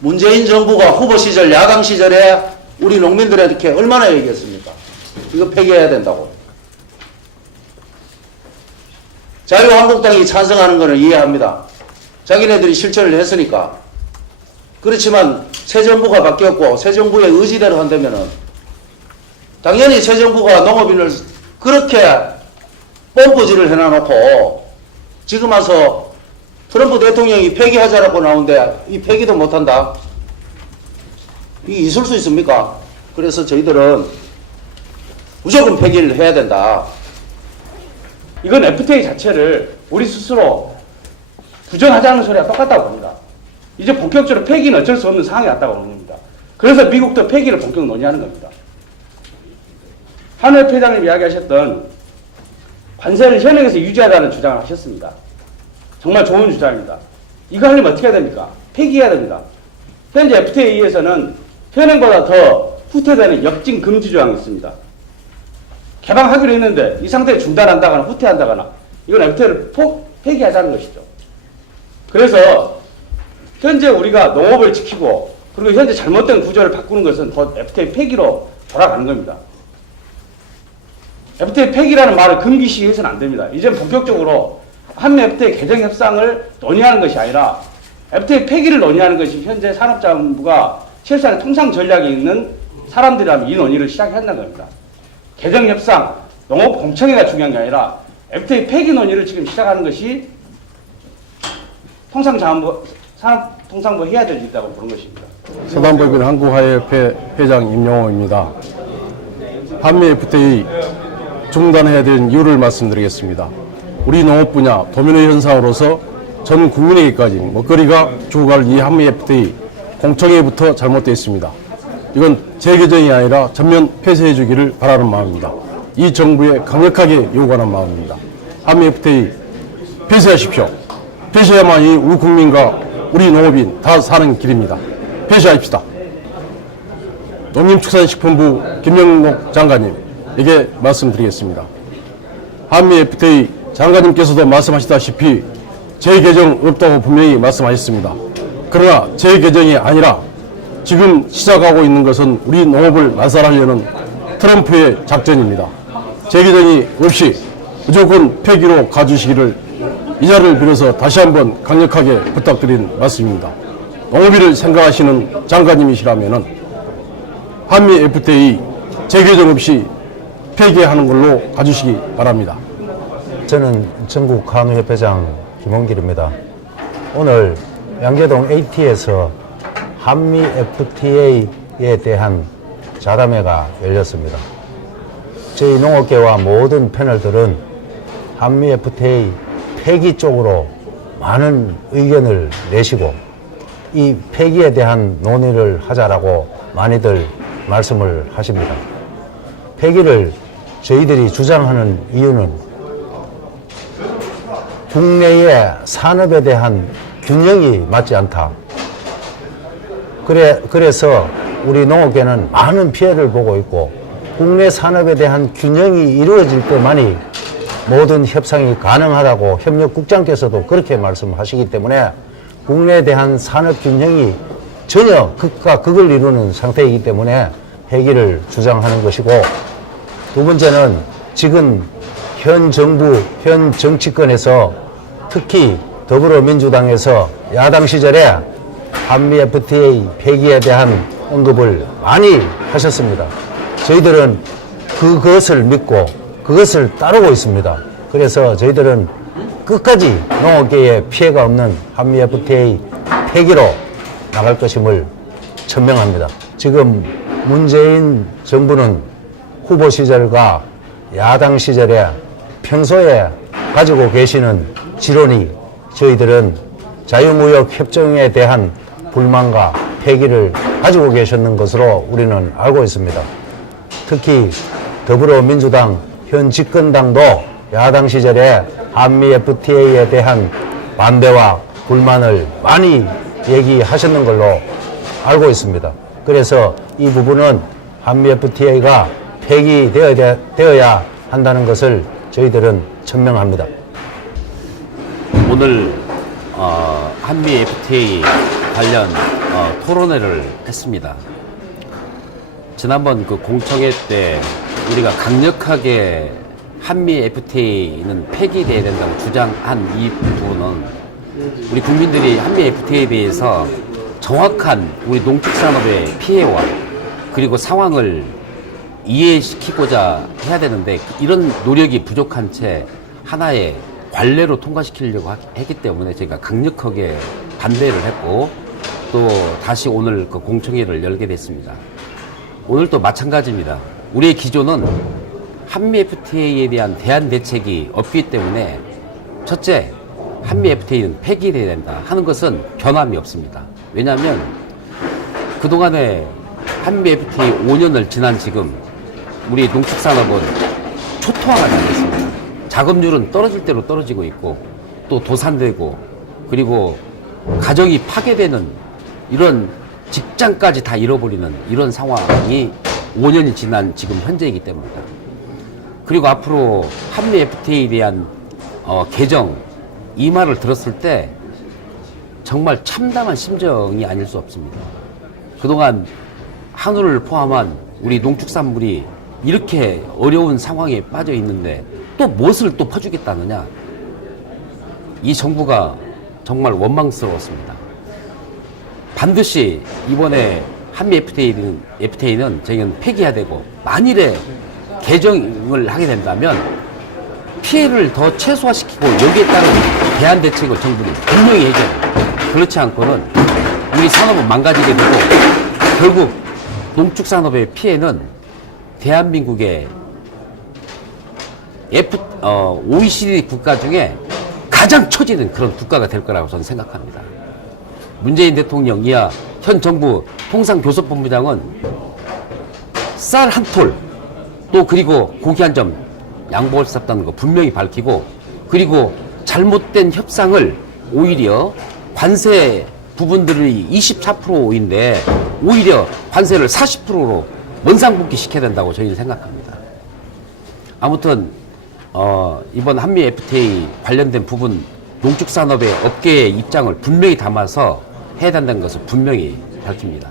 문재인 정부가 후보 시절, 야당 시절에 우리 농민들에게 얼마나 얘기했습니까? 이거 폐기해야 된다고. 자유한국당이 찬성하는 것은 이해합니다. 자기네들이 실천을 했으니까. 그렇지만 새 정부가 바뀌었고 새 정부의 의지대로 한다면은 당연히 새 정부가 농업인을 그렇게 뽐뿌질을 해놔놓고 지금 와서 트럼프 대통령이 폐기하자라고 나오는데 이 폐기도 못한다. 이게 있을 수 있습니까? 그래서 저희들은 무조건 폐기를 해야 된다. 이건 FTA 자체를 우리 스스로 부정하자는 소리가 똑같다고 봅니다. 이제 본격적으로 폐기는 어쩔 수 없는 상황이 왔다고 봅니다. 그래서 미국도 폐기를 본격 논의하는 겁니다. 한우협 회장님 이야기하셨던 관세를 현행에서 유지하자는 주장을 하셨습니다. 정말 좋은 주장입니다. 이거 하려면 어떻게 해야 됩니까? 폐기해야 됩니다. 현재 FTA에서는 현행보다 더 후퇴되는 역진 금지 조항이 있습니다. 개방하기로 했는데 이 상태에 중단한다거나 후퇴한다거나 이건 FTA를 폐기하자는 것이죠. 그래서 현재 우리가 농업을 지키고 그리고 현재 잘못된 구조를 바꾸는 것은 더 FTA 폐기로 돌아가는 겁니다. FTA 폐기라는 말을 금기시해서는 안 됩니다. 이젠 본격적으로 한미 FTA 개정 협상을 논의하는 것이 아니라 FTA 폐기를 논의하는 것이 현재 산업자원부가 최소한의 통상 전략이 있는 사람들이라면 이 논의를 시작한다는 겁니다. 개정 협상, 농업 공청회가 중요한 게 아니라 FTA 폐기 논의를 지금 시작하는 것이 산업통상부 해야 될 일이라고 보는 것입니다. 서단법인 한국화해협회 회장 임용호입니다. 한미 FTA 중단해야 되는 이유를 말씀드리겠습니다. 우리 농업 분야 도민의 현상으로서 전 국민에게까지 먹거리가 주고갈 이 한미 FTA 공청회부터 잘못되어 있습니다. 이건 재개정이 아니라 전면 폐쇄해 주기를 바라는 마음입니다. 이 정부에 강력하게 요구하는 마음입니다. 한미 FTA 폐쇄하십시오. 폐쇄해야만이 우리 국민과 우리 농업인 다 사는 길입니다. 폐쇄합시다. 농림축산식품부 김영록 장관님에게 말씀드리겠습니다. 한미 FTA 장관님께서도 말씀하시다시피 재개정 없다고 분명히 말씀하셨습니다. 그러나 재개정이 아니라 지금 시작하고 있는 것은 우리 농업을 말살하려는 트럼프의 작전입니다. 재개정이 없이 무조건 폐기로 가주시기를 이 자리를 빌어서 다시 한번 강력하게 부탁드린 말씀입니다. 농업인을 생각하시는 장관님이시라면 한미 FTA 재개정 없이 폐기하는 걸로 가주시기 바랍니다. 저는 전국 한우협회장 김홍길입니다. 오늘 양재동 AT에서 한미 FTA에 대한 자담회가 열렸습니다. 저희 농업계와 모든 패널들은 한미 FTA 폐기 쪽으로 많은 의견을 내시고 이 폐기에 대한 논의를 하자라고 많이들 말씀을 하십니다. 폐기를 저희들이 주장하는 이유는 국내의 산업에 대한 균형이 맞지 않다. 그래서 우리 농업계는 많은 피해를 보고 있고 국내 산업에 대한 균형이 이루어질 때만이 모든 협상이 가능하다고 협력국장께서도 그렇게 말씀하시기 때문에 국내에 대한 산업 균형이 전혀 극과 극을 이루는 상태이기 때문에 폐기를 주장하는 것이고, 두 번째는 지금 현 정부, 현 정치권에서 특히 더불어민주당에서 야당 시절에 한미 FTA 폐기에 대한 언급을 많이 하셨습니다. 저희들은 그것을 믿고 그것을 따르고 있습니다. 그래서 저희들은 끝까지 농업계에 피해가 없는 한미 FTA 폐기로 나갈 것임을 천명합니다. 지금 문재인 정부는 후보 시절과 야당 시절에 평소에 가지고 계시는 지론이 저희들은 자유무역 협정에 대한 불만과 패기를 가지고 계셨는 것으로 우리는 알고 있습니다. 특히 더불어민주당 현 집권당도 야당 시절에 한미 FTA에 대한 반대와 불만을 많이 얘기하셨는 걸로 알고 있습니다. 그래서 이 부분은 한미 FTA가 폐기되어야 한다는 것을 저희들은 천명합니다. 오늘 한미 FTA 관련 토론회를 했습니다. 지난번 그 공청회 때 우리가 강력하게 한미 FTA는 폐기돼야 된다고 주장한 이 부분은 우리 국민들이 한미 FTA에 대해서 정확한 우리 농축산업의 피해와 그리고 상황을 이해시키고자 해야 되는데 이런 노력이 부족한 채 하나의 관례로 통과시키려고 했기 때문에 저희가 강력하게 반대를 했고 또 다시 오늘 그 공청회를 열게 됐습니다. 오늘도 마찬가지입니다. 우리의 기조는 한미 FTA에 대한 대안 대책이 없기 때문에 첫째, 한미 FTA는 폐기돼야 된다 하는 것은 변함이 없습니다. 왜냐하면 그동안에 한미 FTA 5년을 지난 지금 우리 농축산업은 초토화가 되고 있습니다. 작업률은 떨어질 대로 떨어지고 있고 또 도산되고 그리고 가정이 파괴되는 이런 직장까지 다 잃어버리는 이런 상황이 5년이 지난 지금 현재이기 때문입니다. 그리고 앞으로 한미 FTA에 대한 개정 이 말을 들었을 때 정말 참담한 심정이 아닐 수 없습니다. 그동안 한우를 포함한 우리 농축산물이 이렇게 어려운 상황에 빠져 있는데 또 무엇을 또 퍼주겠다느냐. 이 정부가 정말 원망스러웠습니다. 반드시 이번에 한미 FTA는 저희는 폐기해야 되고 만일에 개정을 하게 된다면 피해를 더 최소화시키고 여기에 따른 대안 대책을 정부는 분명히 해줘야 됩니다. 그렇지 않고는 우리 산업은 망가지게 되고 결국 농축산업의 피해는 대한민국의 OECD 국가 중에 가장 처지는 그런 국가가 될 거라고 저는 생각합니다. 문재인 대통령 이하 현 정부 통상교섭본부장은 쌀 한 톨, 또 그리고 고기 한 점 양보할 수 없다는 거 분명히 밝히고 그리고 잘못된 협상을 오히려 관세 부분들이 24%인데 오히려 관세를 40%로 원상복귀 시켜야 된다고 저희는 생각합니다. 아무튼 이번 한미 FTA 관련된 부분 농축산업의 업계의 입장을 분명히 담아서 해야 된다는 것을 분명히 밝힙니다.